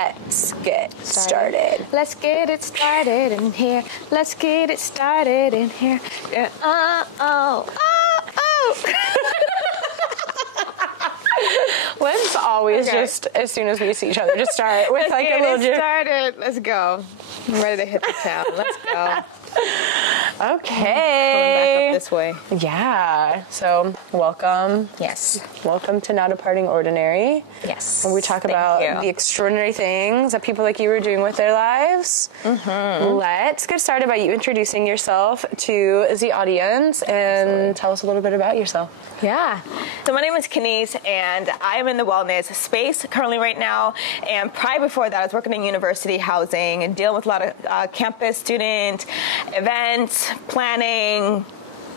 let's get started. Let's get it started in here. Let's get it started in here. Let's always just, as soon as we see each other, just start with like a little... Let's get it started. Let's go. I'm ready to hit the town. Let's go. Okay. Going back up this way. Yeah. So, welcome. Yes. Welcome to Now Departing Ordinary. Yes. Where we talk about the extraordinary things that people like you are doing with their lives. Mm-hmm. Let's get started by you introducing yourself to the audience and tell us a little bit about yourself. Yeah. So my name is Kenise, and I am in the wellness space currently right now. And prior before that, I was working in university housing and dealing with a lot of campus student events, planning,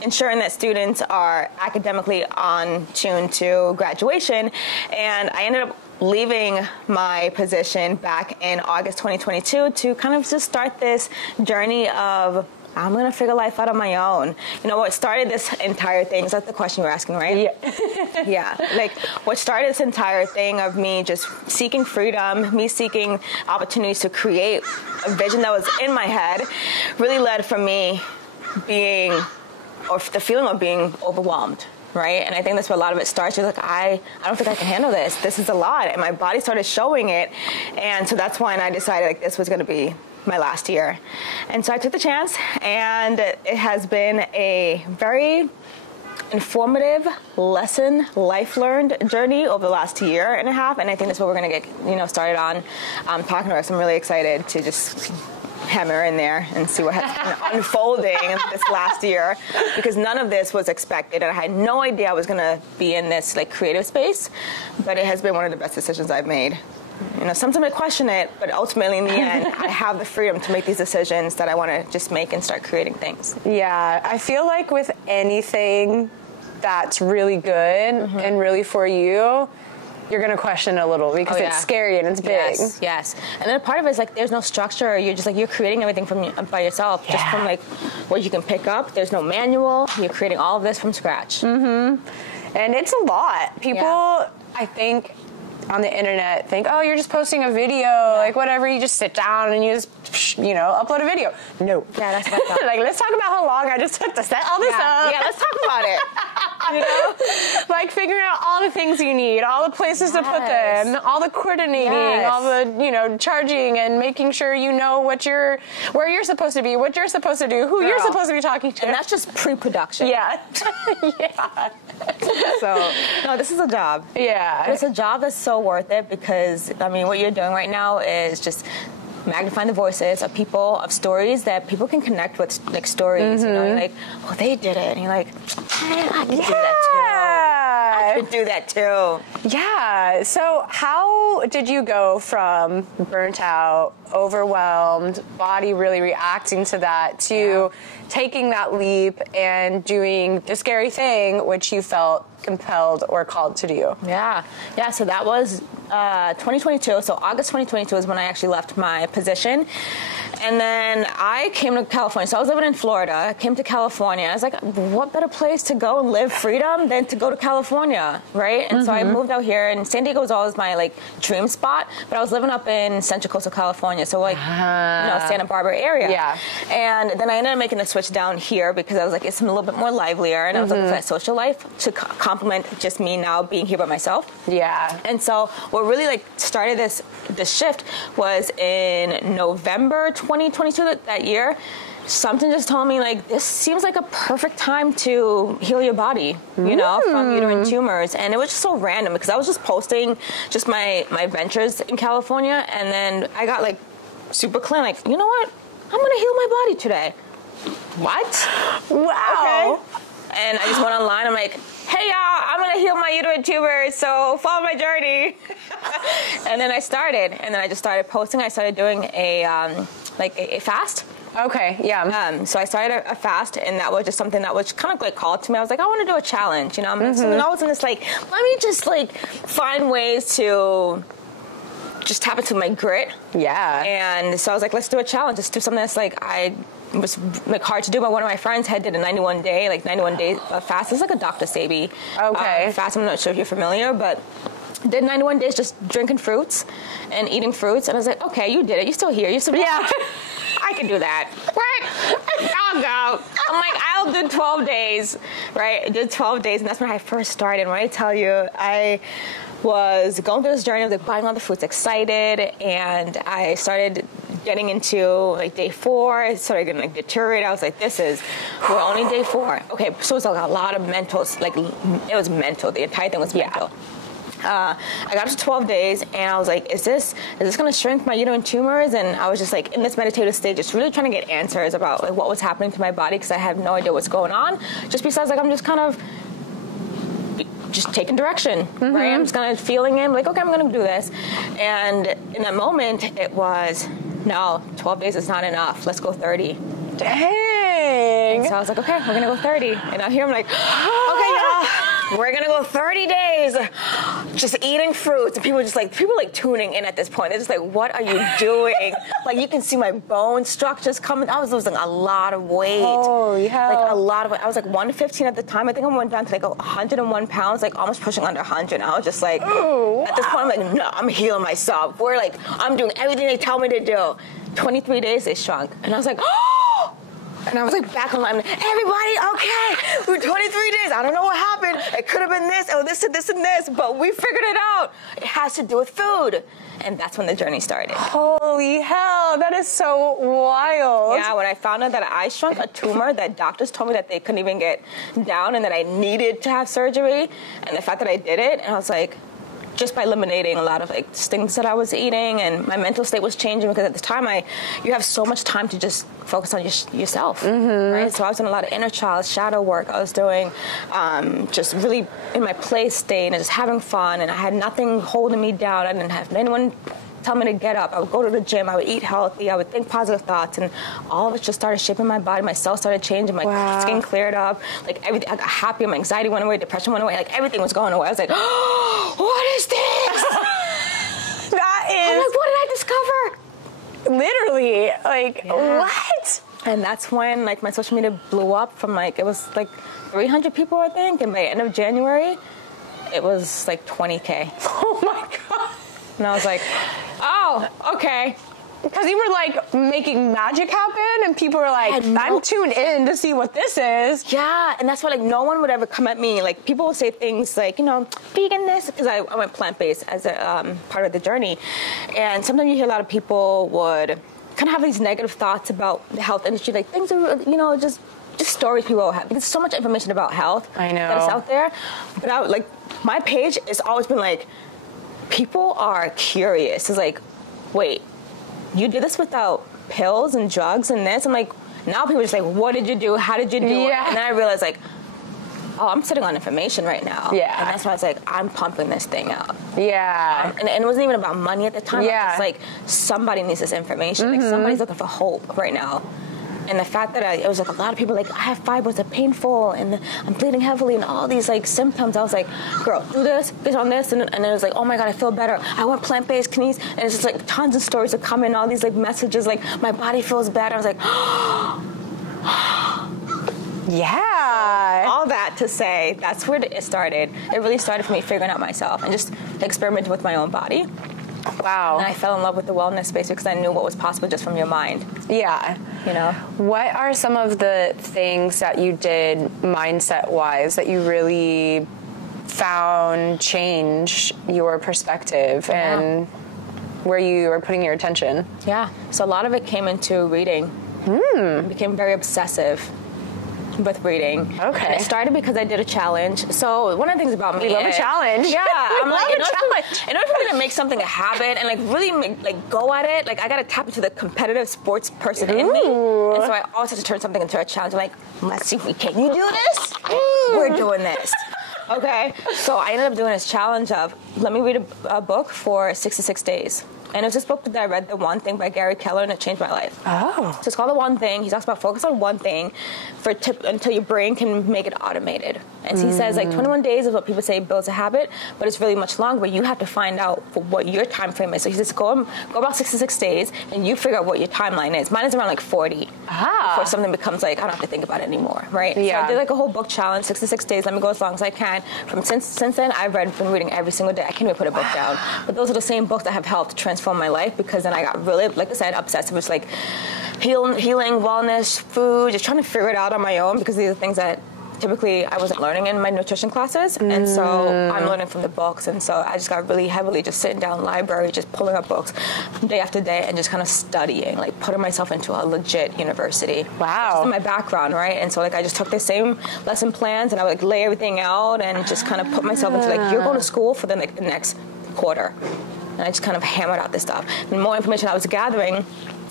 ensuring that students are academically on tune to graduation. And I ended up leaving my position back in August 2022 to kind of just start this journey of I'm going to figure life out on my own. You know, what started this entire thing, is that the question you're asking, right? Yeah. Yeah. Like, what started this entire thing of me just seeking freedom, me seeking opportunities to create a vision that was in my head, really led from me being, or the feeling of being overwhelmed. Right? And I think that's where a lot of it starts. You're like, I don't think I can handle this. This is a lot. And my body started showing it. And so that's when I decided like this was going to be my last year. And so I took the chance, and it has been a very informative lesson, life learned journey over the last year and a half. And I think that's what we're going to get, started on talking about. So I'm really excited to just hammer in there and see what has been unfolding this last year, because none of this was expected, and I had no idea I was going to be in this like creative space, but it has been one of the best decisions I've made. Sometimes I question it, but ultimately in the end, I have the freedom to make these decisions that I want to just make and start creating things. Yeah, I feel like with anything that's really good and really for you, you're going to question it a little because it's scary and it's big. Yes. And then part of it is like there's no structure. You're just like, you're creating everything by yourself, just from like what you can pick up. There's no manual. You're creating all of this from scratch. Mm-hmm. And it's a lot. People, I think, on the internet think, oh, you're just posting a video, like whatever, you just sit down and you just, upload a video. No. Yeah, that's what I thought. Like, let's talk about how long I just took to set all this up. Yeah, let's talk about it. Like figuring out all the things you need, all the places to put them, all the coordinating, all the, charging and making sure you know where you're supposed to be, what you're supposed to do, who you're supposed to be talking to. And that's just pre-production. Yeah. So, no, this is a job. Yeah. But it's a job that's so worth it because, what you're doing right now is just magnifying the voices of people, of stories that people can connect with, like stories. You're like, oh, they did it. And you're like, I can do that too. I could do that too. Yeah. So how did you go from burnt out, overwhelmed, body really reacting to that, to taking that leap and doing the scary thing, which you felt compelled or called to do? Yeah. So that was 2022. So August 2022 is when I actually left my position. And then I came to California. So I was living in Florida. I came to California. I was like, what better place to go and live freedom than to go to California, right? And so I moved out here. And San Diego was always my, dream spot. But I was living up in Central Coastal California. So, Santa Barbara area. Yeah. And then I ended up making the switch down here because I was like, it's a little bit more livelier. And I was looking for that social life to complement just me now being here by myself. Yeah. And so what really, started this shift was in November 2022 that year. Something just told me, this seems like a perfect time to heal your body, from uterine tumors. And it was just so random because I was just posting just my ventures in California. And then I got, super clean, you know what? I'm going to heal my body today. What? Wow. Okay. And I just went online. I'm like, hey, y'all, I'm going to heal my uterine tumors, so follow my journey. And then I started. And then I just started posting. I started doing a fast. Okay, yeah. So I started a fast, and that was just something that was kind of called to me. I was like, I want to do a challenge, So I was in this let me just find ways to just tap into my grit. Yeah. And so I was like, let's do a challenge. Let's do something that's I was hard to do. But one of my friends did a 91 day fast. It's like a Dr. Sebi fast. I'm not sure if you're familiar, but did 91 days just drinking fruits and eating fruits. And I was like, okay, you did it. You're still here. You're still Yeah. I can do that. Right? I'll go. I'm like, I'll do 12 days. Right? I did 12 days, and that's when I first started. When I tell you, I was going through this journey of like buying all the fruits, excited, and I started getting into like day 4. It started getting like deteriorate. I was like, we're only day 4. Okay, so it's like a lot of mental, like it was mental. The entire thing was mental. I got to 12 days, and I was like, is this going to shrink my uterine tumors? And I was just like in this meditative state, just really trying to get answers about like what was happening to my body, because I had no idea what's going on. Just besides, like, I'm just kind of just taking direction, right? I'm just kind of feeling it, like, okay, I'm going to do this. And in that moment, it was, no, 12 days is not enough. Let's go 30. Dang. And so I was like, okay, we're going to go 30. And out here I'm like, okay, y'all, we're going to go 30 days just eating fruits. And people tuning in at this point. They're just like, what are you doing? Like, you can see my bone structures coming. I was losing a lot of weight. Oh, yeah. Like, a lot of weight. I was like 115 at the time. I think I went down to like 101 pounds, like almost pushing under 100. I was just like, ooh, at this point, I'm like, no, I'm healing myself. I'm doing everything they tell me to do. 23 days, they shrunk. And I was like, oh! And I was like back online, everybody, okay, we're 23 days. I don't know what happened. It could have been this, this and this and this, but we figured it out. It has to do with food. And that's when the journey started. Holy hell, that is so wild. Yeah, when I found out that I shrunk a tumor that doctors told me that they couldn't even get down and that I needed to have surgery, and the fact that I did it, and I was like, just by eliminating a lot of like things that I was eating, and my mental state was changing, because at the time you have so much time to just focus on yourself, right? So I was doing a lot of inner child shadow work. I was doing just really in my play state and just having fun, and I had nothing holding me down. I didn't have anyone tell me to get up. I would go to the gym. I would eat healthy. I would think positive thoughts, and all of it just started shaping my body. My cells started changing. My skin cleared up. Like everything, I got happy. My anxiety went away. Depression went away. Like everything was going away. I was like, oh, what is this? That is. I'm like, what did I discover? Literally, like, what? And that's when like my social media blew up from like, it was like 300 people, I think, and by the end of January, it was like 20K. Oh my God. And I was like, oh, okay. Because you were like making magic happen, and people were like, I'm tuned in to see what this is. Yeah, and that's why like no one would ever come at me. Like people would say things like, vegan this, because I went plant-based as a part of the journey. And sometimes you hear a lot of people would kind of have these negative thoughts about the health industry, like things are, just stories people have, because there's so much information about health that's out there. But my page has always been like, people are curious. It's like, wait, you did this without pills and drugs and this? I'm like, now people are just like, what did you do? How did you do it? And then I realized like, oh, I'm sitting on information right now. Yeah. And that's why I was like, I'm pumping this thing out. Yeah. And it wasn't even about money at the time. Yeah. It's like, somebody needs this information. Like somebody's looking for hope right now. And the fact that it was like a lot of people like, I have fibroids, are painful, and I'm bleeding heavily, and all these like symptoms. I was like, girl, do this, get on this, and it was like, oh my God, I feel better. I went plant-based, Kenise, and it's just like tons of stories are coming, all these like messages, like my body feels better. I was like, yeah. All that to say, that's where it started. It really started for me figuring out myself and just experimenting with my own body. Wow. And I fell in love with the wellness space because I knew what was possible just from your mind. Yeah. What are some of the things that you did mindset-wise that you really found change your perspective and where you were putting your attention? Yeah. So a lot of it came into reading. I became very obsessive with reading. Okay. And it started because I did a challenge. So one of the things about me, we love a challenge. Yeah, I'm like, in order for me to make something a habit and like really go at it, like I gotta tap into the competitive sports person in me. And so I always have to turn something into a challenge. I'm like, let's see if we can. You do this? We're doing this. Okay. So I ended up doing this challenge of, let me read a book for 66 days. And it was this book that I read, The One Thing by Gary Keller, and it changed my life. Oh. So it's called The One Thing. He talks about focus on one thing until your brain can make it automated. And he says, like, 21 days is what people say builds a habit, but it's really much longer. But you have to find out what your time frame is. So he says, go about 66 days, and you figure out what your timeline is. Mine is around, like, 40. Before something becomes, like, I don't have to think about it anymore, right? Yeah. So I did, like, a whole book challenge, 66 days. Let me go as long as I can. Since then, I've been reading every single day. I can't even put a book down. But those are the same books that have helped transform my life, because then I got really, like I said, obsessive. It's like healing, wellness, food, just trying to figure it out on my own, because these are things that typically I wasn't learning in my nutrition classes. And so I'm learning from the books. And so I just got really heavily just sitting down in the library, just pulling up books day after day and just kind of studying, like putting myself into a legit university. Wow. Just in my background, right? And so like I just took the same lesson plans and I would like lay everything out and just kind of put myself into like, you're going to school for the next quarter. And I just kind of hammered out this stuff. And the more information I was gathering,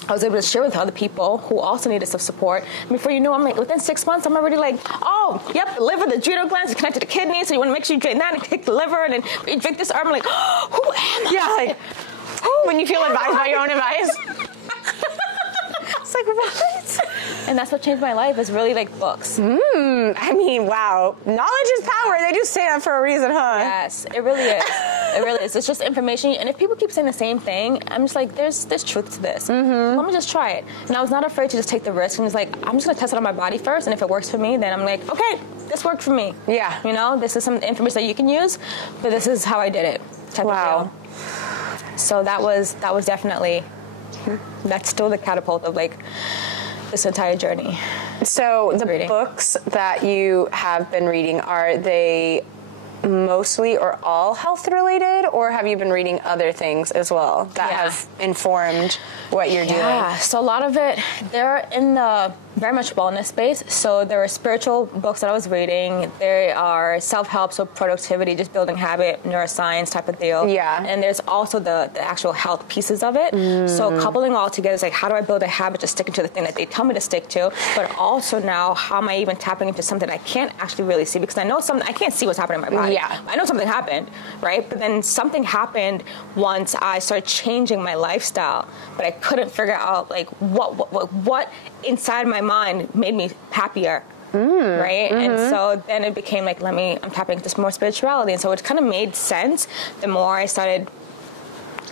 I was able to share with other people who also needed some support. And before you know, I'm like, within 6 months, I'm already like, oh, yep, the liver, the adrenal glands is connected to kidneys, so you want to make sure you drain that and kick the liver, and then you drink this herb. I'm like, oh, who am I? Yeah, like, when you feel advised by your own advice. It's like, what? And that's what changed my life, is really like books. I mean, wow. Knowledge is power. They do say that for a reason, huh? Yes, it really is. It really is. It's just information. And if people keep saying the same thing, I'm just like, there's truth to this. Let me just try it. And I was not afraid to just take the risk. And was like, I'm just going to test it on my body first. And if it works for me, then I'm like, okay, this worked for me. Yeah. You know, this is some information that you can use, but this is how I did it. Wow. So that was definitely, that's still the catapult of like this entire journey. So the books that you have been reading, are they mostly or all health related, or have you been reading other things as well that have informed what you're doing? Yeah, so a lot of it, they're in the very much wellness space. So there are spiritual books that I was reading. There are self-help, so productivity, just building habit, neuroscience type of deal. Yeah. And there's also the actual health pieces of it. So coupling all together is like, how do I build a habit to sticking to the thing that they tell me to stick to? But also now, how am I even tapping into something I can't actually really see? Because I know I can't see what's happening in my body. Yeah. I know something happened, right? But then something happened once I started changing my lifestyle, but I couldn't figure out like what inside my mind made me happier. Right? And so then it became like, I'm tapping into more spirituality. And so it kind of made sense the more I started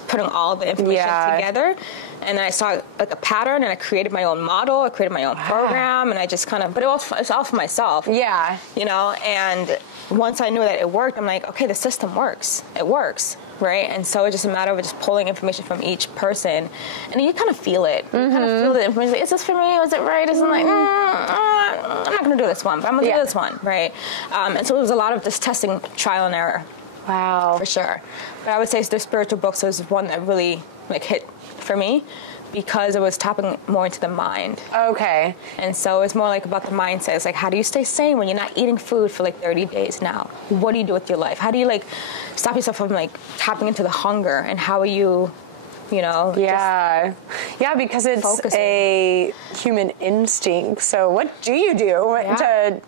putting all the information together. And then I saw like a pattern, and I created my own model. I created my own program, and I just kind of, but it's all for myself. Yeah. You know, and once I knew that it worked, I'm like, okay, the system works. It works. Right? And so it's just a matter of just pulling information from each person. And you kind of feel it. You kind of feel the information. Like, is this for me? Is it right? Isn't like, I'm not going to do this one, but I'm going to do this one. Right? And so it was a lot of just testing, trial and error. Wow. For sure. But I would say the spiritual books was one that really like hit for me, because it was tapping more into the mind. Okay. And so it's more like about the mindset. It's like, how do you stay sane when you're not eating food for like 30 days now? What do you do with your life? How do you like stop yourself from like tapping into the hunger? And how are you, Yeah, because it's focusing. A human instinct. So what do you do to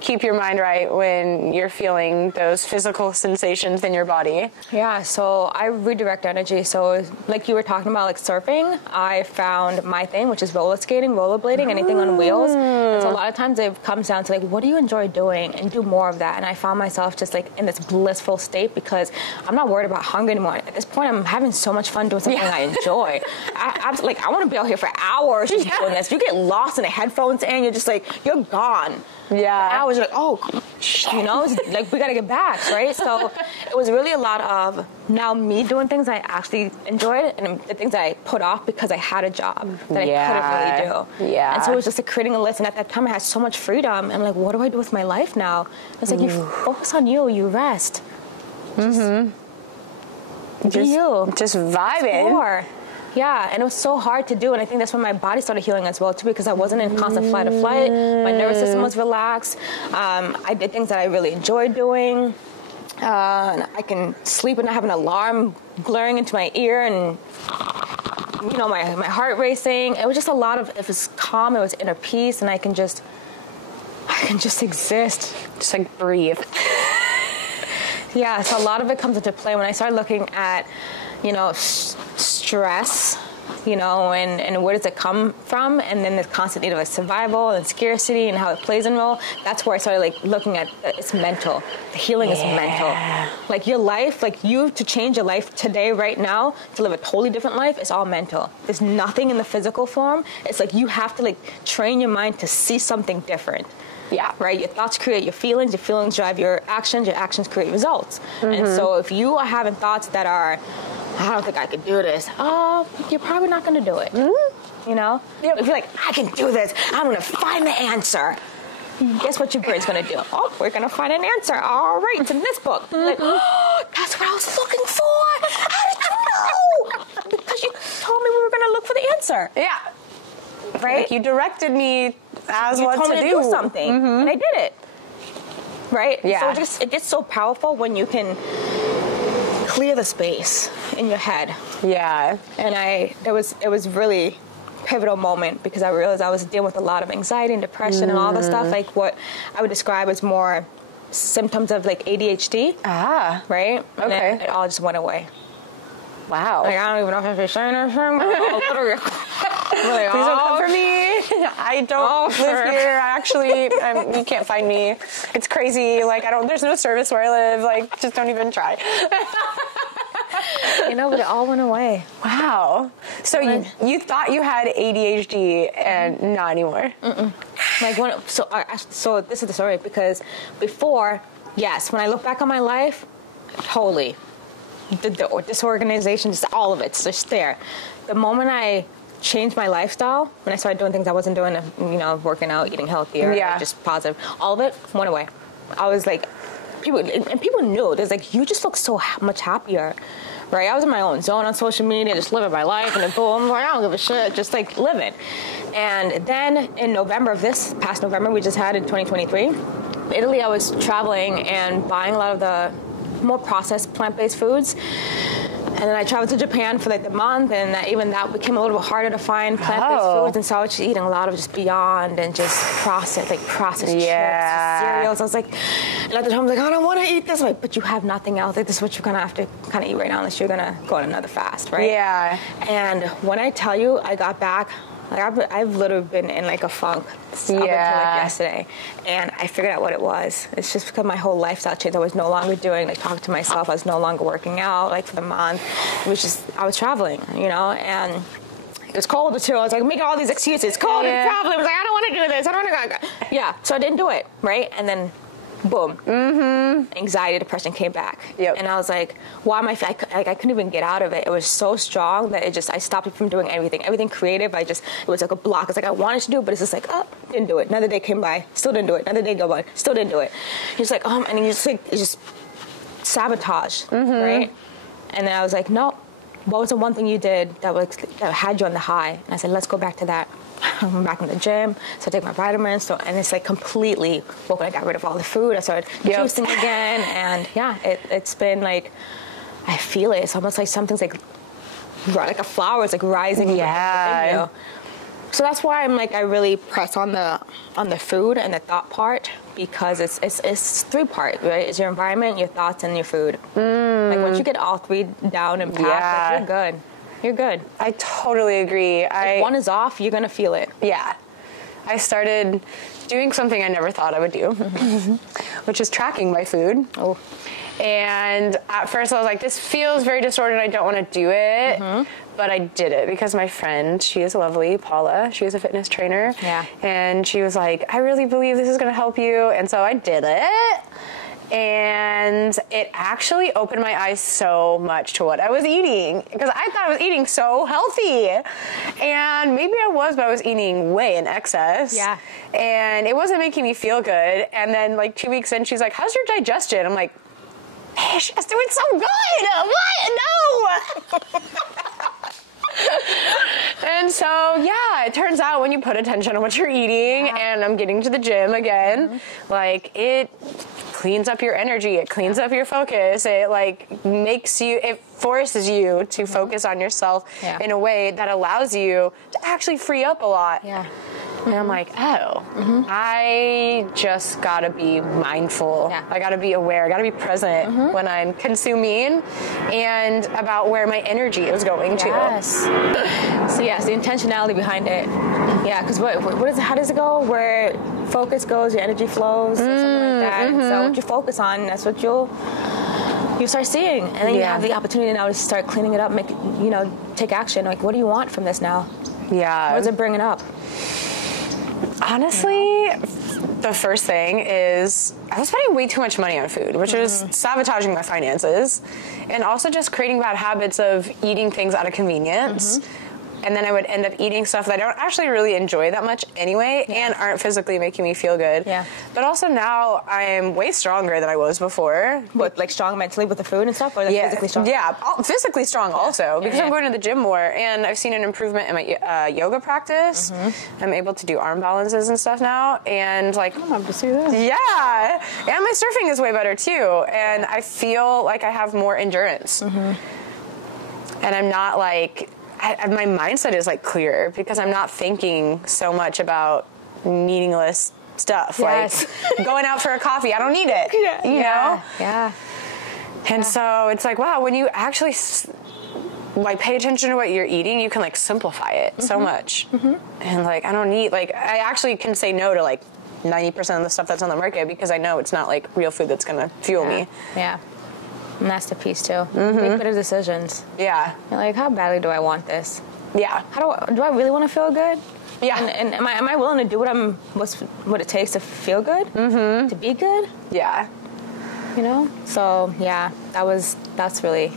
keep your mind right when you're feeling those physical sensations in your body? Yeah, so I redirect energy. So like you were talking about, like surfing, I found my thing, which is roller skating, rollerblading, anything on wheels. And so a lot of times it comes down to like, what do you enjoy doing, and do more of that. And I found myself just like in this blissful state, because I'm not worried about hunger anymore. At this point, I'm having so much fun doing something I enjoy. I want to be out here for hours just doing this. You get lost in the headphones and you're just like, you're gone. Yeah. You're like, oh, it's like we got to get back, right? So it was really a lot of now me doing things I actually enjoyed, and the things that I put off because I had a job that I couldn't really do. Yeah. And so it was just like creating a list. And at that time, I had so much freedom. I'm like, what do I do with my life now? It's like, you focus on you, you rest. Just vibing. Explore. Yeah, and it was so hard to do, and I think that's when my body started healing as well, too, because I wasn't in constant flight or flight. My nervous system was relaxed. I did things that I really enjoyed doing. And I can sleep and not have an alarm glaring into my ear, and my heart racing. It was just a lot of, it was calm, it was inner peace, and I can just exist. Just like breathe. Yeah, so a lot of it comes into play when I started looking at, stress you know, and where does it come from? And then the constant need of like survival and scarcity and how it plays a role. That's where I started like looking at it's mental. The healing is mental. Like your life, like you to change your life today, right now, to live a totally different life, it's all mental. There's nothing in the physical form. It's like you have to like train your mind to see something different. Yeah. Right? Your thoughts create your feelings drive your actions create results. And so if you are having thoughts that are, I don't think I could do this, you're probably not going to do it. You know? If you're like, I can do this, I'm going to find the answer. Guess what your brain's going to do? Oh, we're going to find an answer. All right, it's in this book. Like, oh, that's what I was looking for. How did you know? Because you told me we were going to look for the answer. Yeah. Right? Like you directed me as you what told to me to do something, and I did it. Right? Yeah. So it gets so powerful when you can clear the space in your head. Yeah. And it was really pivotal moment because I realized I was dealing with a lot of anxiety and depression and all this stuff, like what I would describe as more symptoms of like ADHD. Right? And Okay. then it all just went away. Wow. Like, I don't even know if I should say anything. Like, please don't come for me. I don't live here. Actually, you can't find me. It's crazy. Like there's no service where I live. Like just don't even try. You know, but it all went away. Wow. So you thought you had ADHD and not anymore. Like so this is the story because before, yes, when I look back on my life, totally. The disorganization, just all of it's just there. The moment I changed my lifestyle, when I started doing things I wasn't doing, you know, working out, eating healthier, like just positive, all of it went away. I was like, people knew. There's like, you just look so much happier, right? I was in my own zone on social media, just living my life, and then boom, I don't give a shit, just like living. And then in November of this past November, we just had in 2023, Italy, I was traveling and buying a lot of the more processed plant-based foods. And then I traveled to Japan for like the month, and even that became a little bit harder to find plant-based foods. And so I was just eating a lot of just Beyond and just processed chips, cereals. I was like, and at the time I was like, I don't want to eat this. Like, but you have nothing else. Like, this is what you're gonna have to kind of eat right now, unless you're gonna go on another fast, right? Yeah. And when I tell you, I got back. Like I've literally been in like a funk up until like yesterday, and I figured out what it was. It's just because my whole lifestyle changed. I was no longer doing like talking to myself. I was no longer working out like for the month. It was just I was traveling, you know, and it was cold too. I was like making all these excuses. It's cold and traveling. I was like, I don't want to do this. I don't want to go. Yeah, so I didn't do it, right? And then boom, anxiety, depression came back. And I was like, why am I couldn't even get out of it. It was so strong that I stopped it from doing everything creative. It was like a block. It's like I wanted to do it, but it's just like, didn't do it. Another day came by, still didn't do it. Another day go by, still didn't do it. You're just like, and you just like, it's just sabotage, right? And then I was like, no, what was the one thing you did that had you on the high? And I said, let's go back to that. I'm back in the gym, so I take my vitamins, and it's like completely, when I got rid of all the food, I started juicing again, and it's been like, I feel it. It's almost like something's like a flower is like rising within you. So that's why I'm like, I really press on the food and the thought part, because it's three-part, right? It's your environment, your thoughts, and your food. Like once you get all three down and packed, like, you're good. You're good. I totally agree. If one is off, you're going to feel it. Yeah. I started doing something I never thought I would do, which is tracking my food. And at first I was like, this feels very disordered. I don't want to do it. But I did it because my friend, she is lovely, Paula, she is a fitness trainer. And she was like, I really believe this is going to help you. And so I did it. And it actually opened my eyes so much to what I was eating, because I thought I was eating so healthy, and maybe I was, but I was eating way in excess. And it wasn't making me feel good. And then like 2 weeks in, she's like, how's your digestion? I'm like, hey, she's doing so good. What? No. And so, it turns out when you put attention on what you're eating, and I'm getting to the gym again, like it cleans up your energy, it cleans up your focus, it like makes you, it forces you to focus on yourself in a way that allows you to actually free up a lot. And I'm like, oh, I just gotta be mindful. Yeah. I gotta be aware. I gotta be present when I'm consuming and about where my energy is going to. Yes. So yes, the intentionality behind it. Yeah, because what is it? How does it go? Where focus goes, your energy flows, or something like that. And so what you focus on, that's what you'll start seeing, and then you have the opportunity now to start cleaning it up, take action. Like, what do you want from this now? Yeah. What is it bringing up? Honestly, the first thing is I was spending way too much money on food, which was sabotaging my finances, and also just creating bad habits of eating things out of convenience. And then I would end up eating stuff that I don't actually really enjoy that much anyway, and aren't physically making me feel good. Yeah. But also now I'm way stronger than I was before. What, like strong mentally with the food and stuff, or physically strong? Yeah, physically strong also, because Yeah. I'm going to the gym more, and I've seen an improvement in my yoga practice. I'm able to do arm balances and stuff now, and like, I'd love to see that. yeah, and my surfing is way better too, and I feel like I have more endurance, and I'm not like. My mindset is like clearer because I'm not thinking so much about meaningless stuff. Yes. Like going out for a coffee, I don't need it. You know? Yeah. And so it's like, wow, when you actually like pay attention to what you're eating, you can like simplify it so much. And like, I don't need, like, I actually can say no to like 90% of the stuff that's on the market because I know it's not like real food that's going to fuel me. Yeah. And that's the piece too. Make better decisions. Yeah. You're like, how badly do I want this? Yeah. Do I really want to feel good? Yeah. And am I willing to do what it takes to feel good? To be good? Yeah. You know? So yeah, that's really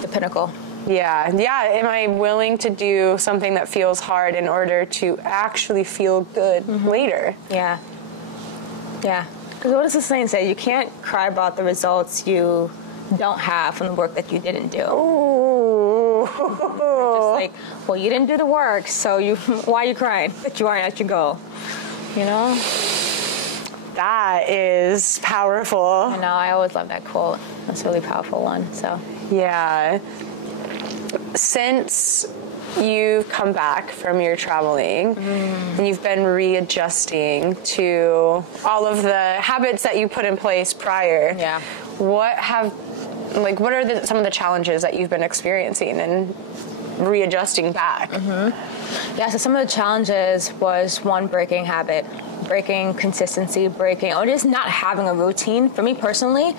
the pinnacle. Yeah. Yeah. Am I willing to do something that feels hard in order to actually feel good later? Yeah. Yeah. Because what does the saying say? You can't cry about the results you don't have from the work that you didn't do. Ooh. Just like, well, you didn't do the work, so why are you crying that you aren't at your goal? You know? That is powerful. I know. I always love that quote. That's a really powerful one. So. Yeah. Since you've come back from your traveling and you've been readjusting to all of the habits that you put in place prior, what are some of the challenges that you've been experiencing and readjusting back? Yeah, so some of the challenges was one, breaking habit, breaking consistency, or just not having a routine. For me personally,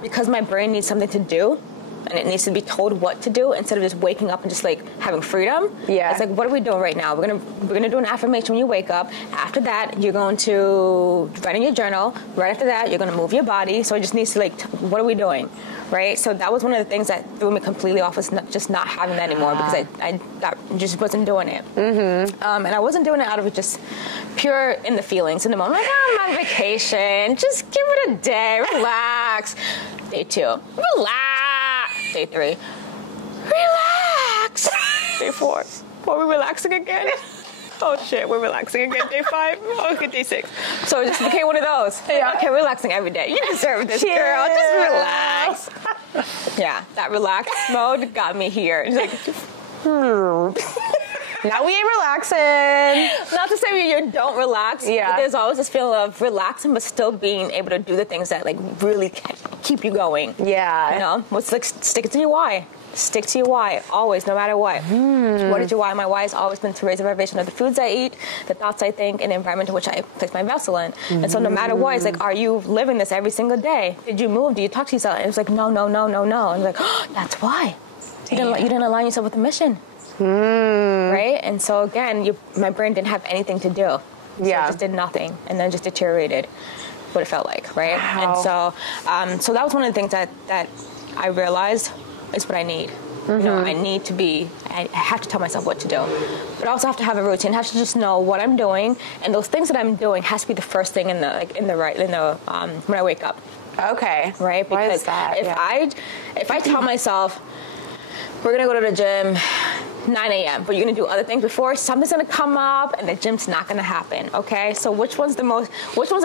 because my brain needs something to do, and it needs to be told what to do instead of just waking up and just like having freedom. Yeah. It's like, what are we doing right now? We're gonna do an affirmation when you wake up. After that, you're going to write in your journal. Right after that, you're gonna move your body. So it just needs to what are we doing? Right? So that was one of the things that threw me completely off, was just not having that anymore, because I just wasn't doing it. And I wasn't doing it out of just pure in the feelings in the moment. Like, I'm on vacation. Just give it a day. Relax. Day 2. Relax. Day 3. Relax. Day 4. Are we relaxing again? Oh shit, we're relaxing again. Day 5. Oh, okay, day 6. So it just became one of those. Yeah. Okay, relaxing every day. You deserve this, girl. Just relax. Yeah, that relaxed mode got me here. It's like, now we ain't relaxing. not to say you don't relax, but there's always this feeling of relaxing, but still being able to do the things that like really keep you going. Yeah. You know, what's like, stick to your why. Stick to your why, always, no matter what. What is your why? My why has always been to raise the vibration of the foods I eat, the thoughts I think, and the environment in which I place my vessel in. And so no matter what, it's like, are you living this every single day? Did you move? Do you talk to yourself? And it's like, no. And like, oh, that's why. You didn't align yourself with the mission. Right? And so again, my brain didn't have anything to do. So it just did nothing, and then just deteriorated what it felt like, right? Wow. And so that was one of the things that I realized is what I need. You know, I have to tell myself what to do, but I also have to have a routine. I have to just know what I'm doing, and those things that I'm doing has to be the first thing when I wake up. Okay. Right? Why Because is that? if I tell myself, we're gonna go to the gym 9 a.m., but you're gonna do other things before, something's gonna come up and the gym's not gonna happen. Okay, so which one's the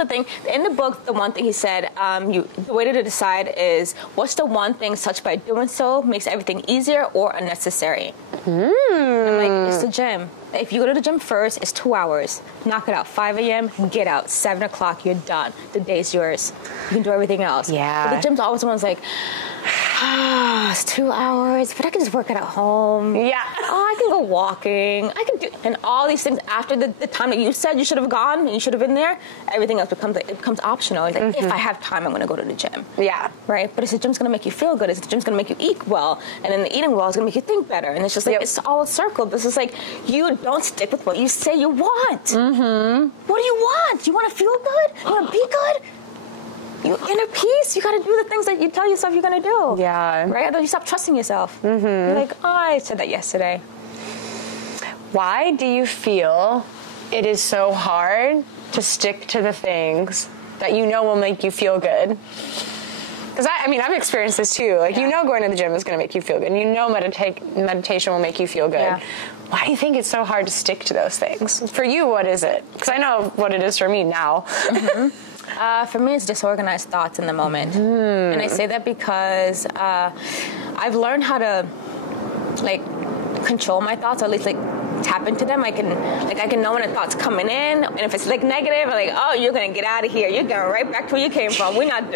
thing in the book? The one thing he said, the way to decide is what's the one thing such by doing so makes everything easier or unnecessary. I'm like, it's the gym. If you go to the gym first, it's 2 hours. Knock it out. 5 a.m., get out. 7 o'clock, you're done. The day's yours. You can do everything else. Yeah. But the gym's always the one's like, it's 2 hours, but I can just work it at home. Yeah. Oh, I can go walking. I can do, and all these things after the time that you said you should have gone, and you should have been there, everything else becomes optional. It's like, if I have time, I'm going to go to the gym. Yeah. Right? But it's the gym's going to make you feel good. It's the gym's going to make you eat well. And then the eating well is going to make you think better. And it's just like, it's all a circle. This is like, you don't stick with what you say you want. What do you want? You want to feel good? You want to be good? You inner peace. You got to do the things that you tell yourself you're going to do. Yeah. Right? Otherwise you stop trusting yourself. You're like, oh, I said that yesterday. Why do you feel it is so hard to stick to the things that you know will make you feel good? Because I mean, I've experienced this too. Like, you know going to the gym is going to make you feel good. And you know meditation will make you feel good. Yeah. Why do you think it's so hard to stick to those things? For you, what is it? Because I know what it is for me now. For me, it's disorganized thoughts in the moment. And I say that because I've learned how to, like, control my thoughts, or at least, like, tap into them. I can know when a thought's coming in, and if it's like negative, I'm like, oh, you're gonna get out of here. You're going right back to where you came from. We're not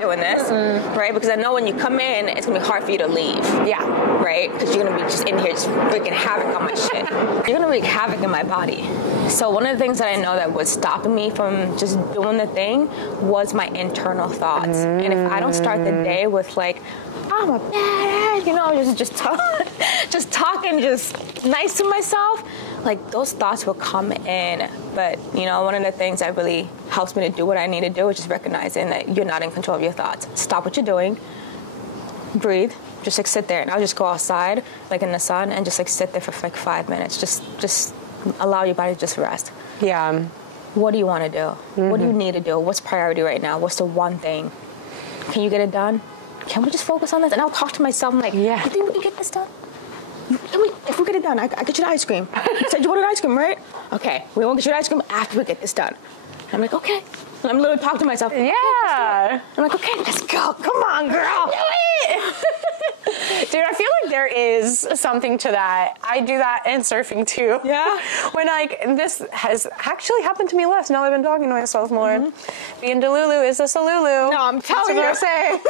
doing this, right? Because I know when you come in, it's gonna be hard for you to leave. Yeah, right? Because you're gonna be just in here, just freaking havoc on my shit. You're gonna wreak havoc in my body. So one of the things that I know that was stopping me from just doing the thing was my internal thoughts. And if I don't start the day with like, I'm a badass, you know, just talking just nice to myself, like those thoughts will come in. But, you know, one of the things that really helps me to do what I need to do is just recognizing that you're not in control of your thoughts. Stop what you're doing, breathe, just like sit there. And I'll just go outside, like in the sun, and just like sit there for like 5 minutes. Just allow your body to just rest. Yeah. What do you want to do? What do you need to do? What's priority right now? What's the one thing? Can you get it done? Can we just focus on this? And I'll talk to myself. I'm like, you think we can get this done? If we get it done, I get you the ice cream. You said you wanted ice cream, right? Okay, we won't get you the ice cream after we get this done. I'm like, okay. And I'm literally talking to myself. Yeah. Okay, I'm like, okay, let's go. Come on, girl. Do it. Dude, I feel like there is something to that. I do that in surfing too. Yeah. When like, this has actually happened to me less. Now I've been talking to myself more. Being Delulu is this a Lulu? No, I'm telling you. That's what I'm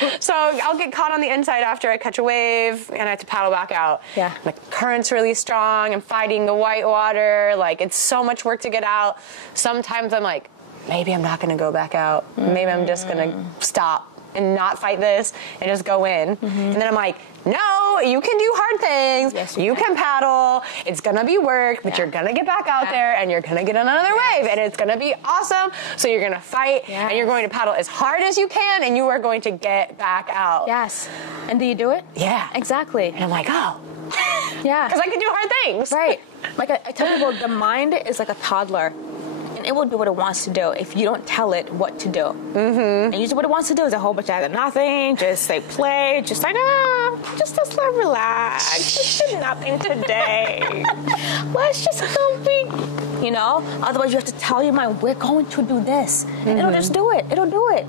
saying. So I'll get caught on the inside after I catch a wave and I have to paddle back out. Yeah. The current's really strong. I'm fighting the white water. Like, it's so much work to get out. Sometimes I'm like, maybe I'm not going to go back out. Maybe I'm just going to stop and not fight this and just go in. And then I'm like, no, you can do hard things. Yes, you can paddle. It's going to be work, but you're going to get back out there and you're going to get another wave and it's going to be awesome. So you're going to fight and you're going to paddle as hard as you can and you are going to get back out. Yes. And do you do it? Yeah. Exactly. And I'm like, oh. Yeah. Because I can do hard things. Right. Like I tell people, the mind is like a toddler. It will do what it wants to do if you don't tell it what to do. And usually what it wants to do is a whole bunch of nothing, just like play, just like, just like relax, just do nothing today. Let's just go be, you know? Otherwise you have to tell your mind, we're going to do this. And it'll just do it. It'll do it.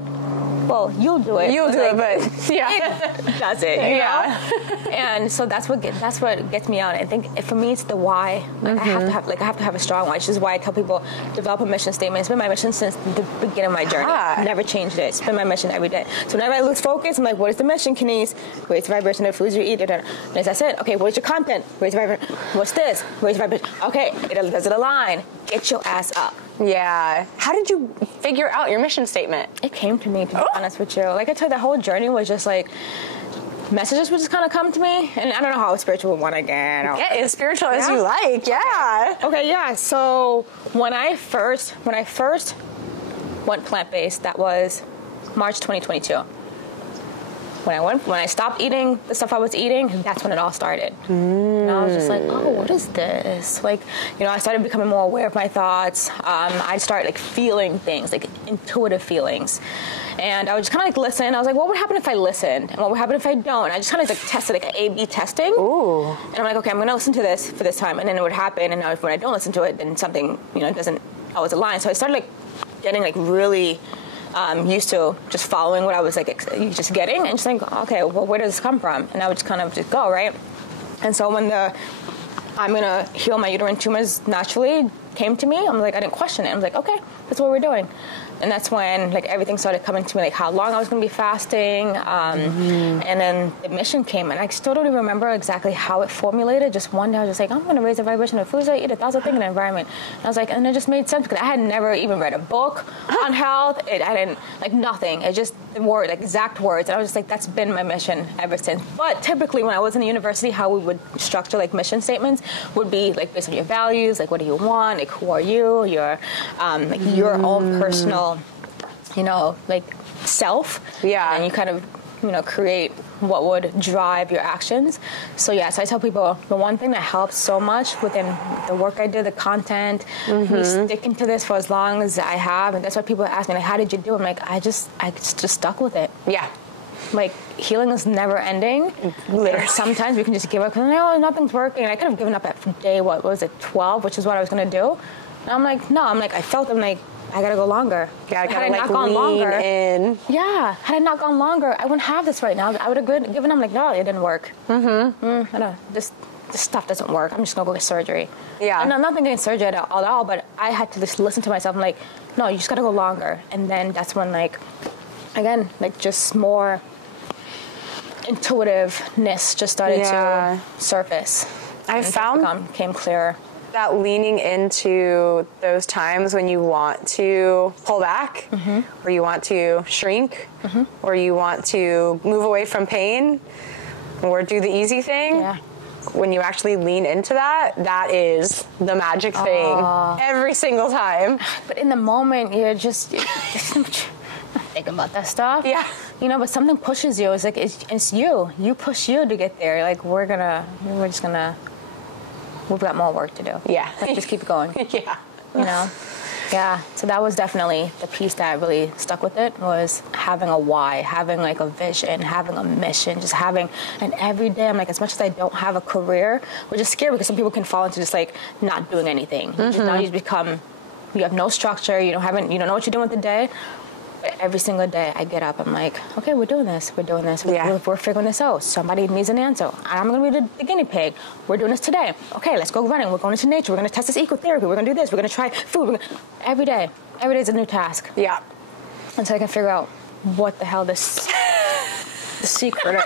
Well, you'll do it. You'll do it, but it does it. You know? And so that's what gets me out. I think for me, it's the why. Like I have to have a strong why. Which is why I tell people develop a mission statement. It's been my mission since the beginning of my journey. Never changed it. It's been my mission every day. So whenever I lose focus, I'm like, what is the mission, Kenise? Raise the vibration of the foods you eat. And that's it. Okay, what is your content? Raise the vibration. What's this? Raise the vibration. Okay, does it align? Get your ass up. Yeah. How did you figure out your mission statement? It came to me, to be honest with you. Like I told you, the whole journey was just like, messages would just kind of come to me. And I don't know how spiritual one again. Get as spiritual as you like. Yeah. Okay, yeah. So when I first went plant-based, that was March 2022. When I stopped eating the stuff I was eating, that's when it all started. And I was just like, oh, what is this? Like, you know, I started becoming more aware of my thoughts. I started like feeling things, like intuitive feelings. And I would just kind of like listen. I was like, what would happen if I listened? And what would happen if I don't? And I just kind of like tested like A/B testing. Ooh. And I'm like, okay, I'm going to listen to this for this time. And then it would happen. And now when I don't listen to it, then something, you know, doesn't always align. So I started like getting like really used to just following what I was like just getting and just think, okay, well, where does this come from? And I would just kind of just go, right? And so when I'm going to heal my uterine tumors naturally came to me, I'm like, I didn't question it. I'm like, okay, that's what we're doing. And that's when like everything started coming to me, like how long I was going to be fasting. And then the mission came, and I still don't even remember exactly how it formulated. Just one day I was just like, I'm going to raise the vibration of foods I eat, 1,000 things in the environment. And I was like, and it just made sense because I had never even read a book on health. I didn't, like nothing. It just the word, like exact words. And I was just like, that's been my mission ever since. But typically when I was in the university, how we would structure like mission statements would be like based on your values, like what do you want, like who are you, your like your own personal, you know, like self. Yeah. And you kind of, you know, create what would drive your actions. So yeah, so I tell people the one thing that helps so much within the work I did, the content, me sticking to this for as long as I have, and that's why people ask me, like, how did you do it? I'm like, I just stuck with it. Yeah. Like, healing is never ending. Literally. Sometimes we can just give up because, no, nothing's working. And I could have given up at day, what was it, 12, which is what I was going to do. And I'm like, no, I felt, I'm like, I got to go longer. Yeah, I got had to like lean in. Yeah, had I not gone longer, I wouldn't have this right now. I would have given up, like, no, it didn't work. I know, this stuff doesn't work. I'm just going to go get surgery. Yeah. And I'm not getting surgery at all, but I had to just listen to myself. I'm like, no, you just got to go longer. And then that's when, like, again, like, just more intuitiveness just started to surface. I found came clearer. That leaning into those times when you want to pull back, or you want to shrink, or you want to move away from pain, or do the easy thing. Yeah. When you actually lean into that, that is the magic thing every single time. But in the moment, you're just thinking about that stuff. Yeah. You know, but something pushes you. It's like, it's you. You push you to get there. Like, we've got more work to do. Yeah. Let's just keep going. Yeah. You know? Yeah. So that was definitely the piece that really stuck with it, was having a why, having like a vision, having a mission, just having an everyday. I'm like, as much as I don't have a career, which is scary because some people can fall into just like not doing anything. Now you become, you have no structure, you don't know what you're doing with the day. But every single day I get up, I'm like, okay, we're doing this. We're figuring this out. Somebody needs an answer. I'm going to be the guinea pig. We're doing this today. Okay, let's go running. We're going into nature. We're going to test this ecotherapy. We're going to do this. We're going to try food. Every day is a new task. Yeah. Until I can figure out what the hell the secret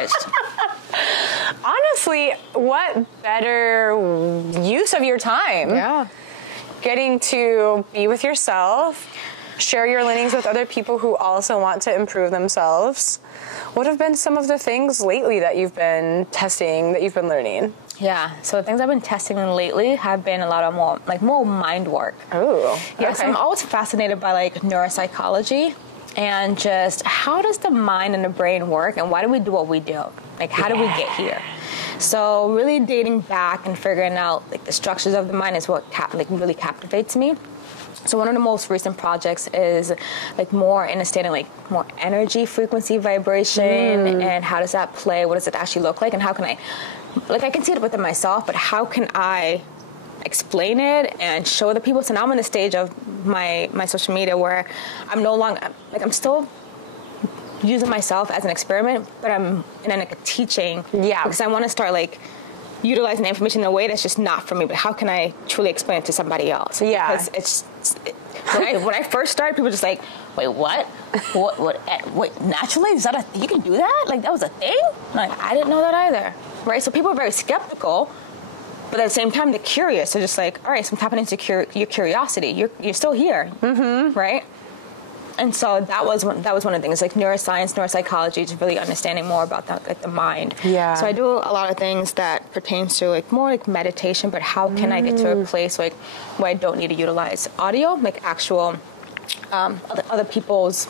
is. Honestly, what better use of your time? Yeah. Getting to be with yourself, share your learnings with other people who also want to improve themselves. What have been some of the things lately that you've been testing, that you've been learning? Yeah, so the things I've been testing lately have been a lot of more mind work. Oh, yeah. So I'm always fascinated by like neuropsychology and just how does the mind and the brain work, and why do we do what we do? Like, how do we get here? So really dating back and figuring out like the structures of the mind is what really captivates me. So one of the most recent projects is like more understanding like more energy, frequency, vibration, and how does that play? What does it actually look like? And how can I can see it within myself, but how can I explain it and show the people? So now I'm in the stage of my social media where I'm no longer, like, I'm still using myself as an experiment, but I'm in like a teaching. Yeah. Because I want to start like utilizing the information in a way that's just not for me, but how can I truly explain it to somebody else? Yeah. Because when I first started, people were just like, wait, what? Wait, naturally? Is that you can do that? Like, that was a thing? Like, I didn't know that either. Right? So people are very skeptical, but at the same time, they're curious. They're just like, all right, so I'm tapping into your curiosity. You're still here. Right? And so that was one of the things, like neuroscience, neuropsychology, just really understanding more about that, like the mind. Yeah. So I do a lot of things that pertains to like more like meditation, but how can I get to a place like where I don't need to utilize audio, like actual other people's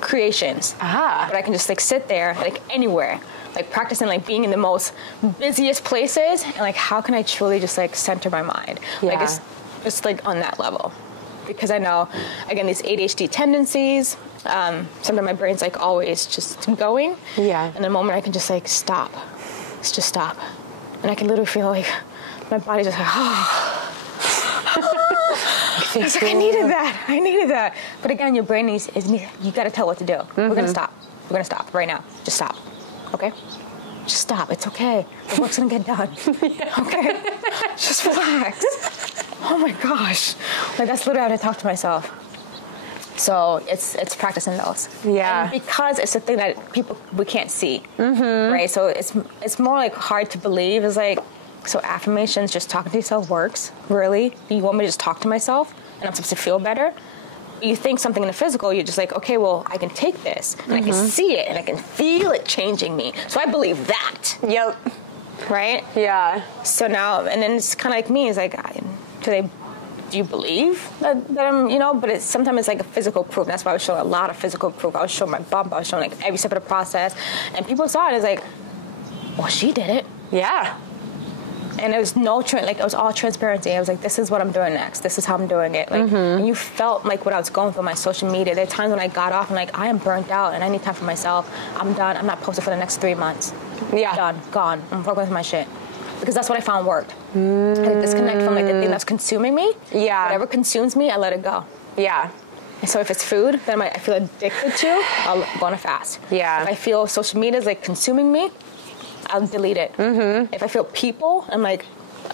creations. But I can just like sit there, like anywhere, like practicing, like being in the most busiest places, and like how can I truly just like center my mind? Yeah. Like it's like on that level. Because I know, again, these ADHD tendencies, sometimes my brain's like always just going. Yeah. And the moment I can just like stop, it's just stop. And I can literally feel like my body's just like, oh. I was like, I needed that. But again, your brain you got to tell what to do. We're going to stop. We're going to stop right now. Just stop. Okay? just stop. It's okay. The work's going to get done. Okay? Just relax. Oh my gosh. Like, that's literally how I talk to myself. So it's practicing those. Yeah. And because it's a thing that we can't see. Right? So it's more like hard to believe. It's like, so affirmations, just talking to yourself works. Really? You want me to just talk to myself and I'm supposed to feel better? You think something in the physical, you're just like, okay, well, I can take this and I can see it and I can feel it changing me. So I believe that. Yep. Right? Yeah. So now, and then it's kind of like me. It's like, do you believe that I'm, but sometimes it's like a physical proof. That's why I was showing a lot of physical proof. I was showing my bump. I was showing like every step of the process. And people saw it. It's like, well, she did it. Yeah. And it was it was all transparency. I was like, this is what I'm doing next. This is how I'm doing it. Like, and you felt like what I was going through on my social media. There are times when I got off and like, I am burnt out and I need time for myself. I'm done. I'm not posting for the next 3 months. Yeah. Done. Gone. I'm focusing on my shit. Because that's what I found worked. I disconnect from like the thing that's consuming me. Yeah. Whatever consumes me, I let it go. Yeah. And so if it's food that I feel addicted to, I'll go on a fast. Yeah. If I feel social media is like consuming me, I'll delete it. If I feel people, I'm like